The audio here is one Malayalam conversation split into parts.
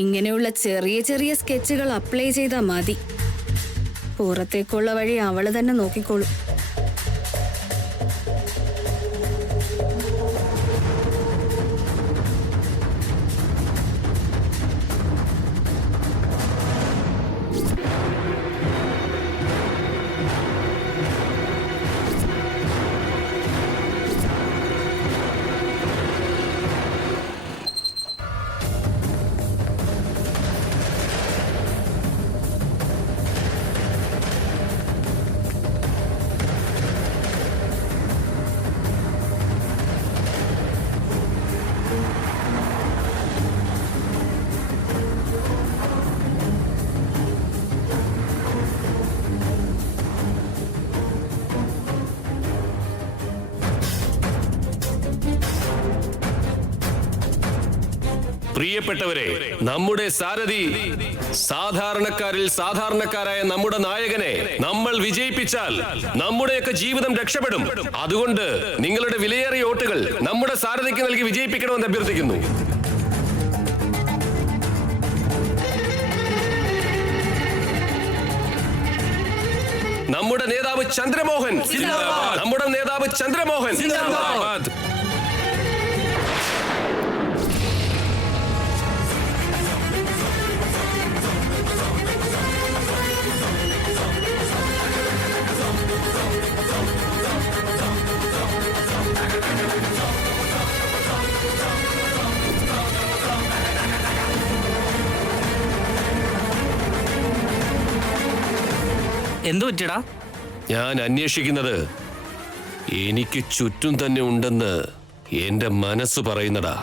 ഇങ്ങനെയുള്ള ചെറിയ ചെറിയ സ്കെച്ചുകൾ അപ്ലൈ ചെയ്താൽ മതി. പുറത്തേക്കുള്ള വഴി അവള് തന്നെ നോക്കിക്കോളും. പ്രിയപ്പെട്ടവരെ, നമ്മുടെ സാരഥി സാധാരണക്കാരിൽ സാധാരണക്കാരായ നമ്മുടെ നായകനെ നമ്മൾ വിജയിപ്പിച്ചാൽ നമ്മുടെയൊക്കെ ജീവിതം രക്ഷപ്പെടും. അതുകൊണ്ട് നിങ്ങളുടെ വിലയേറിയ വോട്ടുകൾ നമ്മുടെ സാരഥിക്ക് നൽകി വിജയിപ്പിക്കണമെന്ന് അഭ്യർത്ഥിക്കുന്നു. നമ്മുടെ നേതാവ് ചന്ദ്രമോഹൻ, നമ്മുടെ നേതാവ് ചന്ദ്രമോഹൻ. എന്തു പറ്റിയടാ? ഞാൻ അന്വേഷിക്കുന്നത് എനിക്ക് ചുറ്റും തന്നെ ഉണ്ടെന്ന് എന്റെ മനസ്സ് പറയുന്നടാ.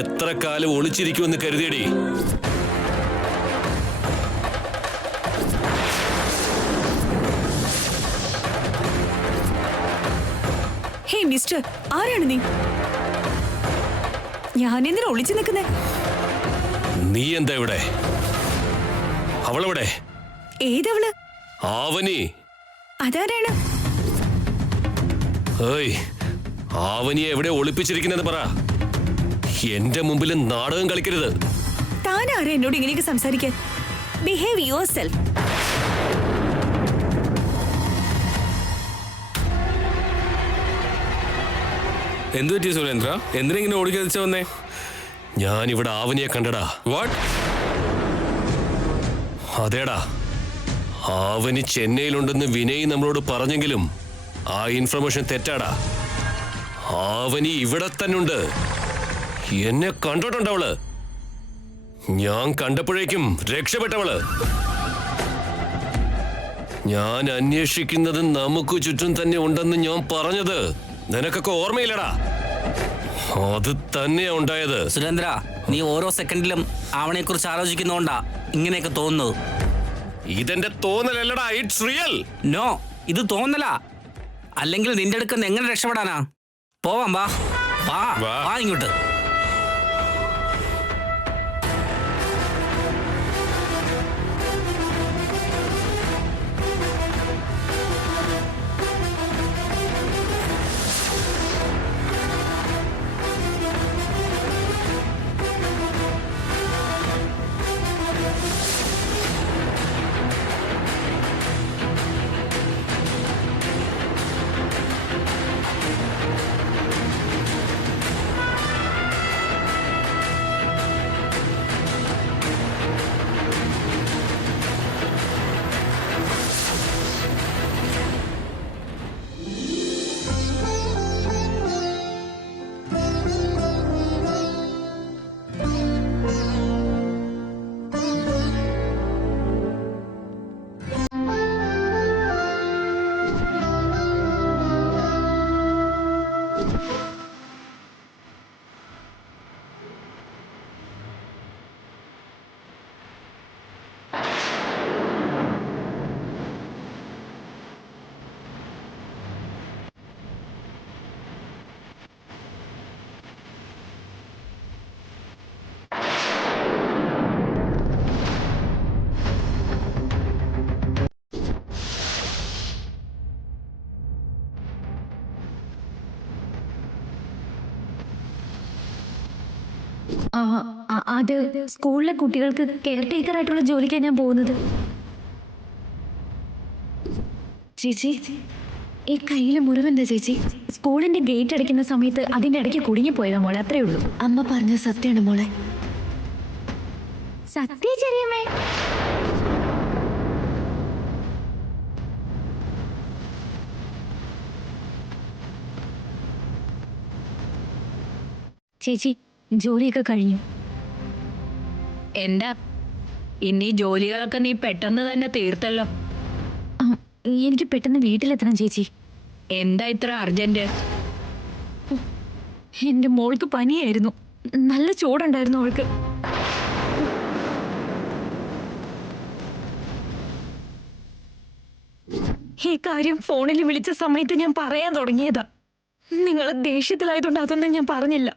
എത്ര കാലം ഒളിച്ചിരിക്കുമെന്ന് കരുതിയടി. ഹേ മിസ്റ്റർ, ആരാണ് നീ? ഞാനെന്തിനാ ഒളിച്ചു നിൽക്കുന്നേ? നീ എന്താ ഇവിടെ? അവളെവിടെ? ഏതവള്? ആവനി. അതാരാണ്? ഏയ്, ആവനിയെ എവിടെ ഒളിപ്പിച്ചിരിക്കുന്നത് പറ. എന്റെ മുമ്പിൽ നാടകം കളിക്കരുത്. താനാരെ എന്നോട് ഇങ്ങനെയൊക്കെ സംസാരിക്കാൻ? Behave your self. എന്തു പറ്റി സുരേന്ദ്ര? എന്തിനാ ഇങ്ങനെ ഓടിക്കതിച്ചു വന്നേ? ഞാൻ ഇവിടെ ആവനിയെ കണ്ടടാ. വാട്ട്? അതേടാ, ആവനി ചെന്നൈയിലുണ്ടെന്ന് വിനയ് നമ്മളോട് പറഞ്ഞെങ്കിലും ആ ഇൻഫർമേഷൻ തെറ്റാടാ. ആവനി ഇവിടെ തന്നെ ഉണ്ട്. എന്നെ കണ്ടിട്ടുണ്ടവള്. ഞാൻ കണ്ടപ്പോഴേക്കും രക്ഷപ്പെട്ടവള്. ഞാൻ അന്വേഷിക്കുന്നത് നമുക്ക് ചുറ്റും തന്നെ ഉണ്ടെന്ന് ഞാൻ പറഞ്ഞത് നിനക്കൊക്കെ ഓർമ്മയില്ലടാ. അത് തന്നെയാ ഉണ്ടായത്. സുരേന്ദ്ര, നീ ഓരോ സെക്കൻഡിലും അവനെ കുറിച്ച് ആലോചിക്കുന്നോണ്ടാ ഇങ്ങനെയൊക്കെ തോന്നുന്നത്. ഇതെന്റെ തോന്നലല്ലടാ, ഇറ്റ്സ് റിയൽ. നോ, ഇത് തോന്നലാ. അല്ലെങ്കിൽ നിന്റെ അടുക്കന്ന് എങ്ങനെ രക്ഷപ്പെടാനാ? പോവാം, വാ വാ വാ ഇങ്ങോട്ട്. അത് സ്കൂളിലെ കുട്ടികൾക്ക് കെയർ ടേക്കർ ആയിട്ടുള്ള ജോലിക്കാണ് ഞാൻ പോകുന്നത്. ചേച്ചി, ഈ കയ്യിലെ മുറിവെന്താ ചേച്ചി? സ്കൂളിന്റെ ഗേറ്റ് അടയ്ക്കുന്ന സമയത്ത് അതിന്റെ ഇടയ്ക്ക് കുടുങ്ങിപ്പോയതാ മോളെ, അത്രേ ഉള്ളൂ. അമ്മ പറഞ്ഞ സത്യമാണ് മോളെ. സത്യ ചെറിയമ്മേ. ചേച്ചി, ജോലിയൊക്കെ കഴിഞ്ഞു. എന്താ ഇനി ജോലികളൊക്കെ നീ പെട്ടെന്ന് തന്നെ തീർത്തല്ലോ. എനിക്ക് പെട്ടെന്ന് വീട്ടിലെത്തണം ചേച്ചി. എന്താ ഇത്ര അർജന്റ്? എന്റെ മോൾക്ക് പനിയായിരുന്നു, നല്ല ചൂടുണ്ടായിരുന്നു അവൾക്ക്. ഈ കാര്യം ഫോണിൽ വിളിച്ച സമയത്ത് ഞാൻ പറയാൻ തുടങ്ങിയതാ. നിങ്ങൾ ദേഷ്യത്തിലായതുകൊണ്ട് അതൊന്നും ഞാൻ പറഞ്ഞില്ല.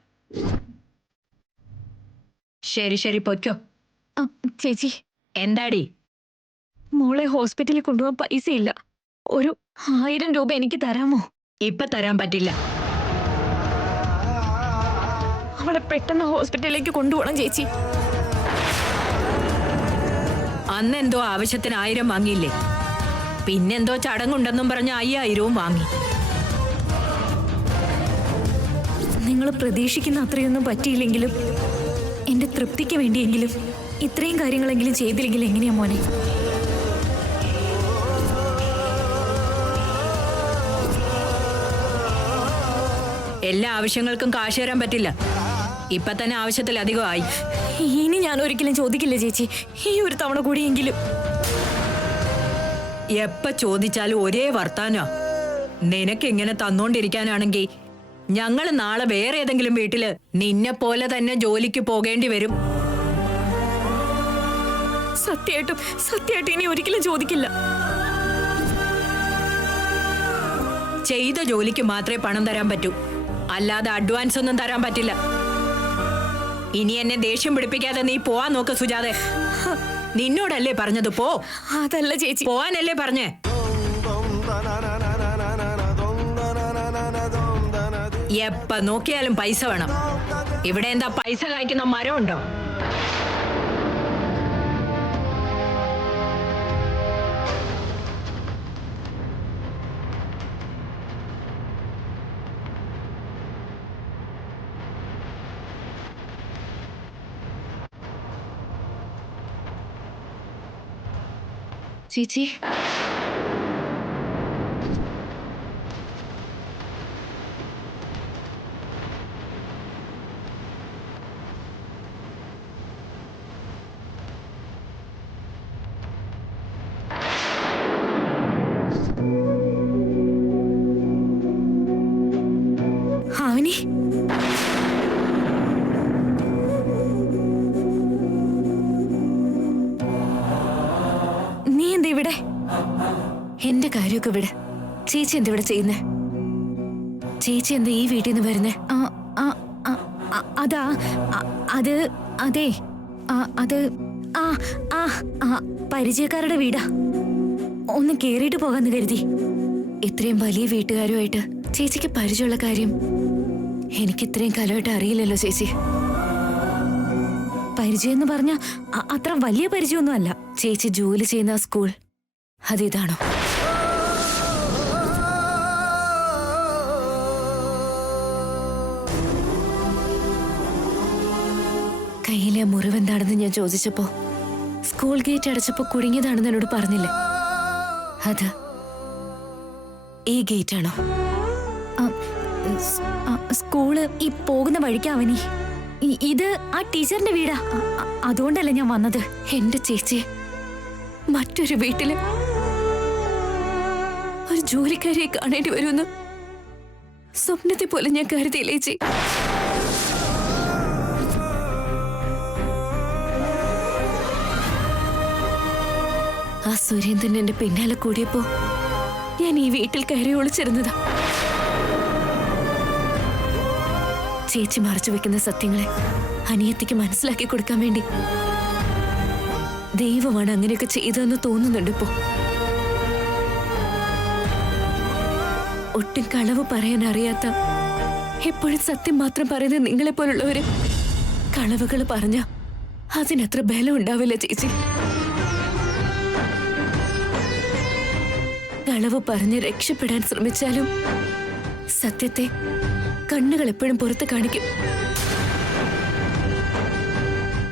ശരി ശരി, പൊയ്ക്കോ. ചേച്ചി, എന്താടി? മോളെ ഹോസ്പിറ്റലിൽ കൊണ്ടുപോകാൻ പൈസയില്ല. ഒരു 1000 രൂപ എനിക്ക് തരാമോ? ഇപ്പൊ തരാൻ പറ്റില്ല. അവളെ പെട്ടെന്ന് ഹോസ്പിറ്റലിലേക്ക് കൊണ്ടുപോകണം ചേച്ചി. അന്ന് എന്തോ ആവശ്യത്തിന് 1000 വാങ്ങിയില്ലേ? പിന്നെന്തോ ചടങ്ങുണ്ടെന്നും പറഞ്ഞ് 5000 വാങ്ങി. നിങ്ങൾ പ്രതീക്ഷിക്കുന്ന അത്രയൊന്നും പറ്റിയില്ലെങ്കിലും എന്റെ തൃപ്തിക്ക് വേണ്ടിയെങ്കിലും ഇത്രയും കാര്യങ്ങളെങ്കിലും ചെയ്തില്ലെങ്കിൽ എങ്ങനെയാ മോനെ? എല്ലാ ആവശ്യങ്ങൾക്കും കാശ് തരാൻ പറ്റില്ല. ഇപ്പൊ തന്നെ ആവശ്യത്തിലധികമായി. ഇനി ഞാൻ ഒരിക്കലും ചോദിക്കില്ല ചേച്ചി, ഈ ഒരു തവണ കൂടിയെങ്കിലും. എപ്പ ചോദിച്ചാലും ഒരേ വർത്താനോ. നിനക്ക് ഇങ്ങനെ തന്നോണ്ടിരിക്കാനാണെങ്കിൽ ഞങ്ങള് നാളെ വേറെ ഏതെങ്കിലും വീട്ടില് നിന്നെ പോലെ തന്നെ ജോലിക്ക് പോകേണ്ടി വരും. സത്യമായിട്ടും ഇനി ഒരിക്കലും ചോദിക്കില്ല. ചെയ്ത ജോലിക്ക് മാത്രമേ പണം തരാൻ പറ്റൂ, അല്ലാതെ അഡ്വാൻസ് ഒന്നും തരാൻ പറ്റില്ല. ഇനി എന്നെ ദേഷ്യം പിടിപ്പിക്കാതെ നീ പോവാൻ നോക്ക് സുജാതെ. നിന്നോടല്ലേ പറഞ്ഞത് പോ? അതല്ല ചേച്ചി, പോവാനല്ലേ പറഞ്ഞേ? എപ്പ നോക്കിയാലും പൈസ വേണം. ഇവിടെ എന്താ പൈസ കായ്ക്കുന്ന മരം ഉണ്ടോ? ചേച്ചി അവനി നീ എന്താ ഇവിടെ? എന്റെ കാര്യമൊക്കെ വിട്. ചേച്ചി എന്താ ഇവിടെ ചെയ്യുന്നേ? ചേച്ചി എന്താ ഈ വീട്ടിൽ നിന്ന് വരുന്നേ? അതാ അത് അതെ അത് ആ ആ ആ പരിചയക്കാരുടെ വീടാ. ഒന്ന് കേറിയിട്ട് പോകാന്ന് കരുതി. ഇത്രയും വലിയ വീട്ടുകാരുമായിട്ട് ചേച്ചിക്ക് പരിചയമുള്ള കാര്യം എനിക്ക് ഇത്രയും കാലമായിട്ട് അറിയില്ലല്ലോ ചേച്ചി. പരിചയം എന്ന് പറഞ്ഞ അത്ര വലിയ പരിചയമൊന്നും അല്ല. ചേച്ചി ജോലി ചെയ്യുന്ന ആ സ്കൂൾ അതിതാണോ? കയ്യിലെ മുറിവെന്താണെന്ന് ഞാൻ ചോദിച്ചപ്പോ സ്കൂൾ ഗേറ്റ് അടച്ചപ്പോ കുടുങ്ങിയതാണെന്ന് എന്നോട് പറഞ്ഞില്ലേ? അത് ഈ ഗേറ്റ് ആണോ? സ്കൂള് ഈ പോകുന്ന വഴിക്ക് അവനി. ഇത് ആ ടീച്ചറിന്റെ വീടാ. അതുകൊണ്ടല്ലേ ഞാൻ വന്നത്. എന്റെ ചേച്ചി മറ്റൊരു വീട്ടില് ഒരു ജോലിക്കാരിയെ കാണേണ്ടി വരുമെന്ന് സ്വപ്നത്തെ പോലെ ഞാൻ കരുതിയില്ലേ ചേച്ചി? ആ സുരേന്ദ്രൻ എന്റെ പിന്നാലെ കൂടിയപ്പോ ഞാൻ ഈ വീട്ടിൽ കയറി ഒളിച്ചിരുന്നതാ. ചേച്ചി മറച്ചു വെക്കുന്ന സത്യങ്ങളെ അനിയത്തിക്ക് മനസ്സിലാക്കി കൊടുക്കാൻ വേണ്ടി ദൈവമാണ് അങ്ങനെയൊക്കെ ചെയ്തതെന്ന് തോന്നുന്നുണ്ട് ഇപ്പോ. ഒട്ടും കളവ് പറയാൻ അറിയാത്ത, എപ്പോഴും സത്യം മാത്രം പറയുന്ന നിങ്ങളെ പോലുള്ളവര് കളവുകൾ പറഞ്ഞ അതിനത്ര ബലം ഉണ്ടാവില്ല ചേച്ചി. കളവ് പറഞ്ഞ് രക്ഷപ്പെടാൻ ശ്രമിച്ചാലും സത്യത്തെ കണ്ണുകൾ എപ്പോഴും പുറത്ത് കാണിക്കും.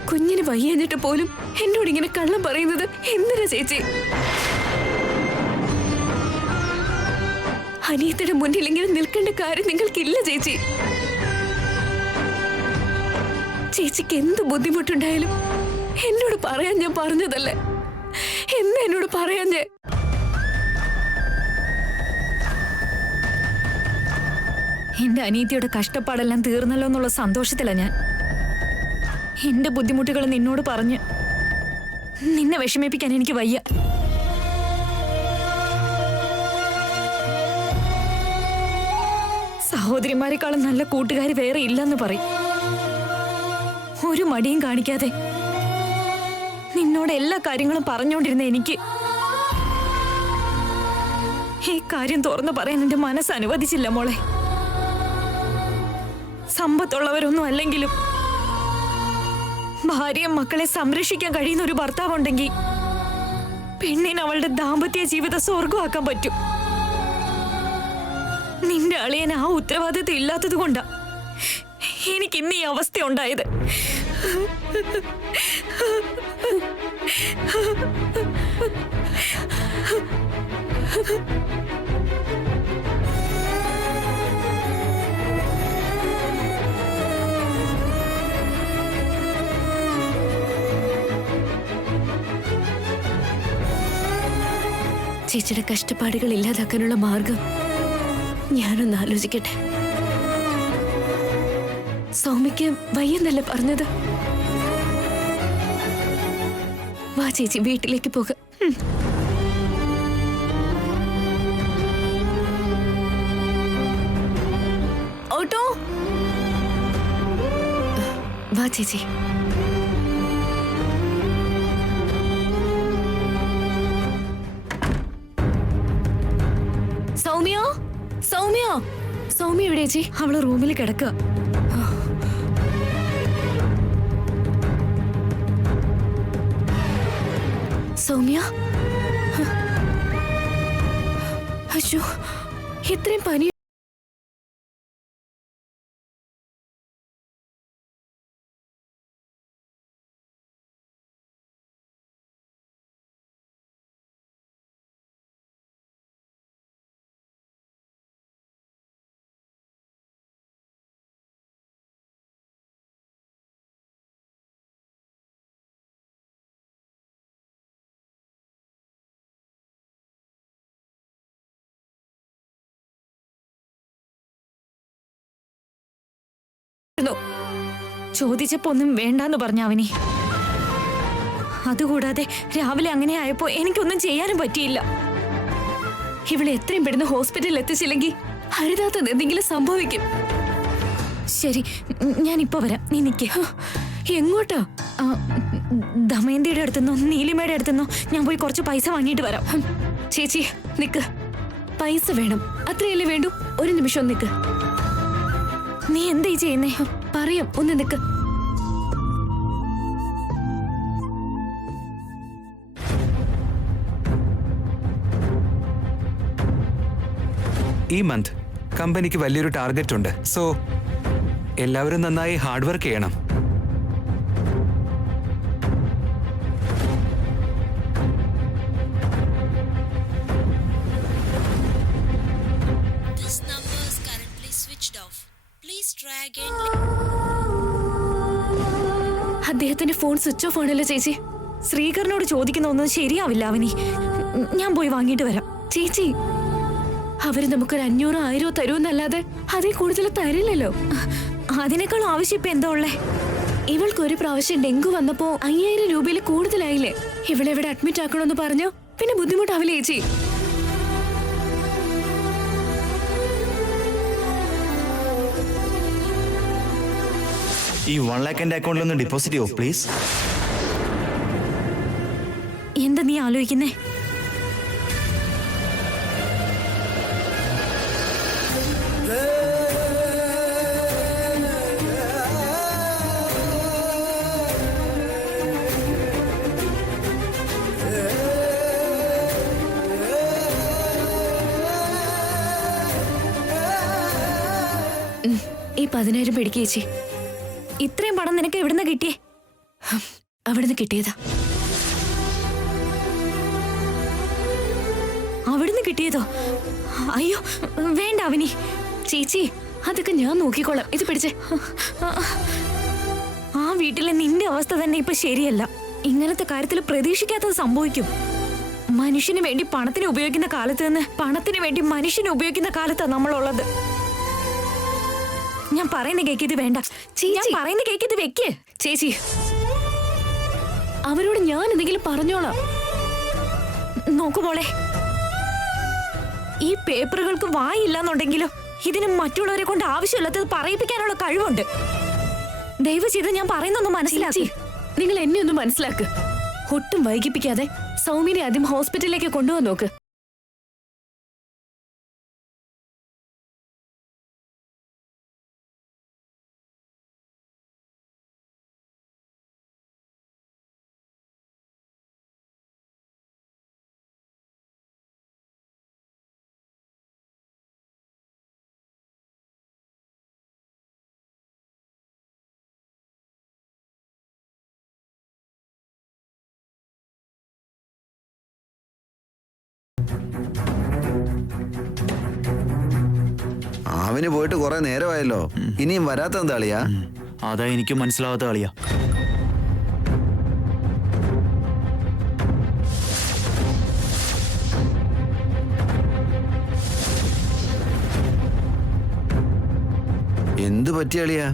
കുഞ്ഞിന് വയ്യാഞ്ഞിട്ട് പോലും എന്നോട് ഇങ്ങനെ കള്ളം പറയുന്നത് എന്തിനാ ചേച്ചി? അനിയത്തിയുടെ മുന്നിൽ ഇങ്ങനെ നിൽക്കേണ്ട കാര്യം നിങ്ങൾക്കില്ല ചേച്ചി. ചേച്ചിക്ക് എന്ത് ബുദ്ധിമുട്ടുണ്ടായാലും എന്നോട് പറയാൻ ഞാൻ പറഞ്ഞതല്ലേ. എന്താ എന്നോട് പറയാൻ ഞാൻ? എന്റെ അനിയത്തിയുടെ കഷ്ടപ്പാടെല്ലാം തീർന്നല്ലോ എന്നുള്ള സന്തോഷത്തിലാ ഞാൻ. എന്റെ ബുദ്ധിമുട്ടുകൾ നിന്നോട് പറഞ്ഞ് നിന്നെ വിഷമിപ്പിക്കാൻ എനിക്ക് വയ്യ. സഹോദരിമാരെക്കാളും നല്ല കൂട്ടുകാരി വേറെ ഇല്ലെന്ന് പറയും. ഒരു മടിയും കാണിക്കാതെ നിന്നോട് എല്ലാ കാര്യങ്ങളും പറഞ്ഞുകൊണ്ടിരുന്ന എനിക്ക് ഈ കാര്യം തുറന്നു പറയാൻ എന്റെ മനസ്സ് അനുവദിച്ചില്ല മോളെ. സമ്പത്തുള്ളവരൊന്നും അല്ലെങ്കിലും ഭാര്യയും മക്കളെ സംരക്ഷിക്കാൻ കഴിയുന്ന ഒരു ഭർത്താവുണ്ടെങ്കിൽ പെണ്ണിന് അവളുടെ ദാമ്പത്യ ജീവിതം സ്വർഗമാക്കാൻ പറ്റും. നിന്റെ അളിയൻ ആ ഉത്തരവാദിത്വം ഇല്ലാത്തത് കൊണ്ടാ എനിക്ക് ഇന്ന് ഈ അവസ്ഥ ഉണ്ടായത്. ചേച്ചിയുടെ കഷ്ടപ്പാടുകൾ ഇല്ലാതാക്കാനുള്ള മാർഗം ഞാനൊന്ന് ആലോചിക്കട്ടെ. സൗമ്യക്ക് വയ്യെന്നല്ലേ പറഞ്ഞത്? വാ ചേച്ചി, വീട്ടിലേക്ക് പോക. ഓട്ടോ വാ ചേച്ചി. സൗമ്യ, സൗമ്യ, സൗമ്യ ഇവിടെ എവിടെ ചേച്ചി? അവള് റൂമിൽ കിടക്കുക. സൗമ്യ, അയ്യോ, ഇത്രയും പനി. ചോദിച്ചപ്പോ ഒന്നും വേണ്ടാന്ന് പറഞ്ഞ അവനി. അതുകൂടാതെ രാവിലെ അങ്ങനെ ആയപ്പോ എനിക്കൊന്നും ചെയ്യാനും പറ്റിയില്ല. ഇവളെ എത്രയും പെട്ടെന്ന് ഹോസ്പിറ്റലിൽ എത്തിച്ചില്ലെങ്കിൽ അരുതാത്തത് എന്തെങ്കിലും സംഭവിക്കും. ശരി, ഞാനിപ്പോ വരാം. നീ നിക്ക്. എങ്ങോട്ടാ? ദമയന്തിയുടെ അടുത്തുനിന്നോ നീലിമയുടെ അടുത്തുനിന്നോ ഞാൻ പോയി കുറച്ച് പൈസ വാങ്ങിയിട്ട് വരാം. ചേച്ചി നിക്ക്, പൈസ വേണം, അത്രയല്ലേ വേണ്ടു. ഒരു നിമിഷം നിക്ക്. നീ എന്താ ചെയ്യുന്നേ? പറയാം, ഒന്ന് നിക്ക്. ഈ മന്ത് കമ്പനിക്ക് വലിയൊരു ടാർഗറ്റ് ഉണ്ട്. സോ എല്ലാവരും നന്നായി ഹാർഡ് വർക്ക് ചെയ്യണം. അദ്ദേഹത്തിന്റെ ഫോൺ സ്വിച്ച് ഓഫ് ആണല്ലോ ചേച്ചി. ശ്രീകറിനോട് ചോദിക്കുന്ന ഒന്നും ശരിയാവില്ല അവനി. ഞാൻ പോയി വാങ്ങിയിട്ട് വരാം. ചേച്ചി, അവര് നമുക്കൊരു 500-1000 തരുമെന്നല്ലാതെ അതിൽ കൂടുതൽ തരില്ലല്ലോ. അതിനേക്കാൾ ആവശ്യം ഇപ്പൊ എന്താ ഉള്ളേ? ഇവൾക്ക് ഒരു പ്രാവശ്യം ഡെങ്കു വന്നപ്പോ 5000 രൂപയിൽ കൂടുതലായില്ലേ? ഇവളെവിടെ അഡ്മിറ്റ് ആക്കണമെന്ന് പറഞ്ഞോ, പിന്നെ ബുദ്ധിമുട്ടാവില്ലേ ചേച്ചി? ഈ 1 lakh എന്റെ അക്കൗണ്ടിൽ ഒന്ന് ഡെപ്പോസിറ്റ് ചെയ്യോ പ്ലീസ്? എന്താ നീ ആലോചിക്കുന്നേ? ഈ 10,000 പിടിക്കുക ചേച്ചി. ഇത്രയും പണം നിനക്ക് എവിടുന്ന് കിട്ടിയേ? അവിടുന്ന് കിട്ടിയതാ. അവിടുന്ന് കിട്ടിയതോ? അയ്യോ വേണ്ട അവനി. ചേച്ചി, അതൊക്കെ ഞാൻ നോക്കിക്കോളാം. ഇത് പിടിച്ചേ. ആ വീട്ടിലെ നിന്റെ അവസ്ഥ തന്നെ ഇപ്പൊ ശരിയല്ല. ഇങ്ങനത്തെ കാര്യത്തിൽ പ്രതീക്ഷിക്കാത്തത് സംഭവിക്കും. മനുഷ്യന് വേണ്ടി പണത്തിന് ഉപയോഗിക്കുന്ന കാലത്ത് നിന്ന് പണത്തിന് വേണ്ടി മനുഷ്യനെ ഉപയോഗിക്കുന്ന കാലത്താണ് നമ്മളുള്ളത്. ഞാൻ പറയുന്ന കേക്ക് ഇത് വേണ്ട. ഞാൻ പറയുന്ന കേക്ക് ഇത് വെക്ക്. ചേച്ചി, അവരോട് ഞാൻ എന്തെങ്കിലും പറഞ്ഞോളാം. നോക്കുമോളെ, ഈ പേപ്പറുകൾക്ക് വായില്ലെന്നുണ്ടെങ്കിലോ ഇതിന് മറ്റുള്ളവരെ കൊണ്ട് ആവശ്യമില്ലാത്തത് പറയിപ്പിക്കാനുള്ള കഴിവുണ്ട്. ദയവ് ചെയ്ത് ഞാൻ പറയുന്നൊന്ന് മനസ്സിലാക്കി. നിങ്ങൾ എന്നെ ഒന്ന് മനസ്സിലാക്ക്. ഒട്ടും വൈകിപ്പിക്കാതെ സൗമ്യനെ ആദ്യം ഹോസ്പിറ്റലിലേക്ക് കൊണ്ടുപോകാൻ നോക്ക്. അവന് പോയിട്ട് കുറെ നേരമായല്ലോ, ഇനിയും വരാത്ത എന്താ അളിയാ? അതാ എനിക്കും മനസ്സിലാവാത്ത കളിയാ. എന്ത് പറ്റിയ അളിയാ?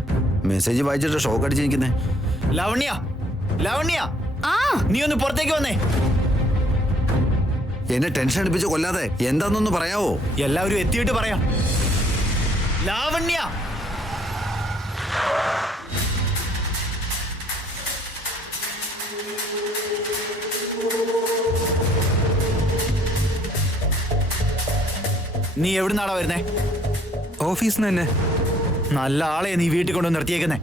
മെസ്സേജ് വായിച്ചിട്ട് ഷോക്ക് അടിച്ചിരിക്കുന്നേ. ലവണ്യ, ലവണ്യ, നീ ഒന്ന് പുറത്തേക്ക് വന്നേ. എന്നെ ടെൻഷൻ അടിപ്പിച്ച് കൊല്ലാതെ എന്താന്നൊന്ന് പറയാവോ? എല്ലാവരും എത്തിയിട്ട് പറയാം. ലാവണ്യ, നീ എവിടുന്നാടാ വരുന്നേ? ഓഫീസിൽ നിന്ന് തന്നെ. നല്ല ആളെ നീ വീട്ടിൽ കൊണ്ടുവന്ന് നിർത്തിയേക്കുന്നേ.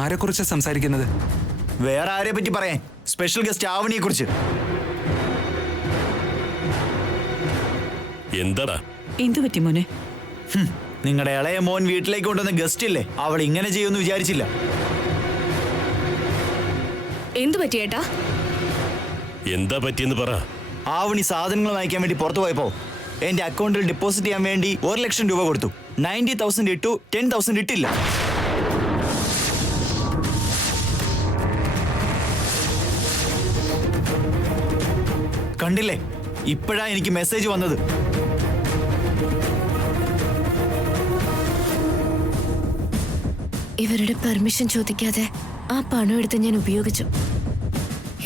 ആരെക്കുറിച്ചാ സംസാരിക്കുന്നത്? വേറെ ആരെ പറ്റി പറയാൻ? സ്പെഷ്യൽ ഗസ്റ്റ് ആവണിയെ കുറിച്ച്. എന്താടാ? എന്തു പറ്റി മോനെ? നിങ്ങളുടെ ഇളയ മോൻ വീട്ടിലേക്ക് കൊണ്ടുവന്ന ഗസ്റ്റ് ഇല്ലേ, അവൾ ഇങ്ങനെ ചെയ്യുമെന്ന് വിചാരിച്ചില്ല. എന്തു പറ്റിയേട്ടാ? എന്താ പറ്റിയെന്ന് പറ. ആവണി സാധനങ്ങൾ വാങ്ങിക്കാൻ വേണ്ടി പുറത്തു പോയപ്പോ എന്റെ അക്കൗണ്ടിൽ ഡെപ്പോസിറ്റ് ചെയ്യാൻ വേണ്ടി 1 ലക്ഷം രൂപ കൊടുത്തു. 90,000 ഇട്ടു, 10,000 ഇട്ടില്ല. കണ്ടില്ലേ, ഇപ്പോഴാ എനിക്ക് മെസ്സേജ് വന്നത്. ഇവരുടെ പെർമിഷൻ ചോദിക്കാതെ ആ പണം എടുത്ത് ഞാൻ ഉപയോഗിച്ചു.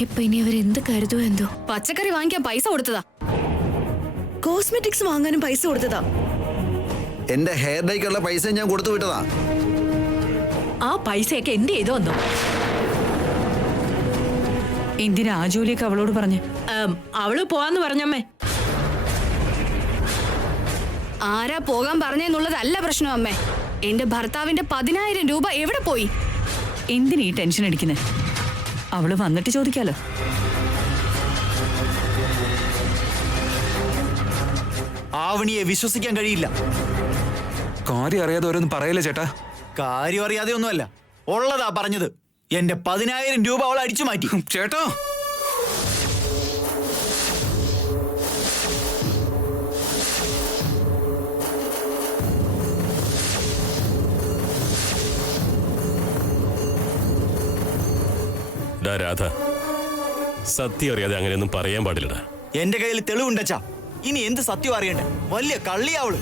ഇപ്പൊ ഇനി അവരെന്ത് കരുതോ എന്തോ. പച്ചക്കറി വാങ്ങിക്കാൻ പൈസ കൊടുത്തതാ. കോസ്മെറ്റിക്സ് വാങ്ങാനും പൈസ കൊടുത്തതാ. എന്റെ ഹെയർ ഡൈക്കുള്ള പൈസ ഞാൻ കൊടുത്തു വിട്ടതാ. ആ പൈസയൊക്കെ എന്ത് ചെയ്തോ എന്തോ. എന്തിനാ ആ ജോലിയൊക്കെ അവളോട് പറഞ്ഞു? അവള് പോവാന്ന് പറഞ്ഞമ്മേ. ആരാ പോകാൻ പറഞ്ഞെന്നുള്ളതല്ല പ്രശ്നം അമ്മേ. എന്റെ ഭർത്താവിന്റെ 10,000 രൂപ എവിടെ പോയി? എന്തിനാ ഈ ടെൻഷൻ അടിക്കുന്നത്? അവള് വന്നിട്ട് ചോദിക്കാലോ. ആവണിയെ വിശ്വസിക്കാൻ കഴിയില്ല. കാര്യം അറിയാതെ ഓരോന്നും പറയല്ലേ ചേട്ടാ. കാര്യം അറിയാതെ ഒന്നുമല്ല, ഉള്ളതാ പറഞ്ഞത്. എന്റെ 10,000 രൂപ അവൾ അടിച്ചു മാറ്റി. ചേട്ടാ, രാധ, സത്യം അറിയാതെ അങ്ങനെയൊന്നും പറയാൻ പാടില്ലടാ. എന്റെ കയ്യിൽ തെളിവുണ്ടച്ചാ. ഇനി എന്ത് സത്യം അറിയണ്ടേ? വലിയ കള്ളിയാവള്.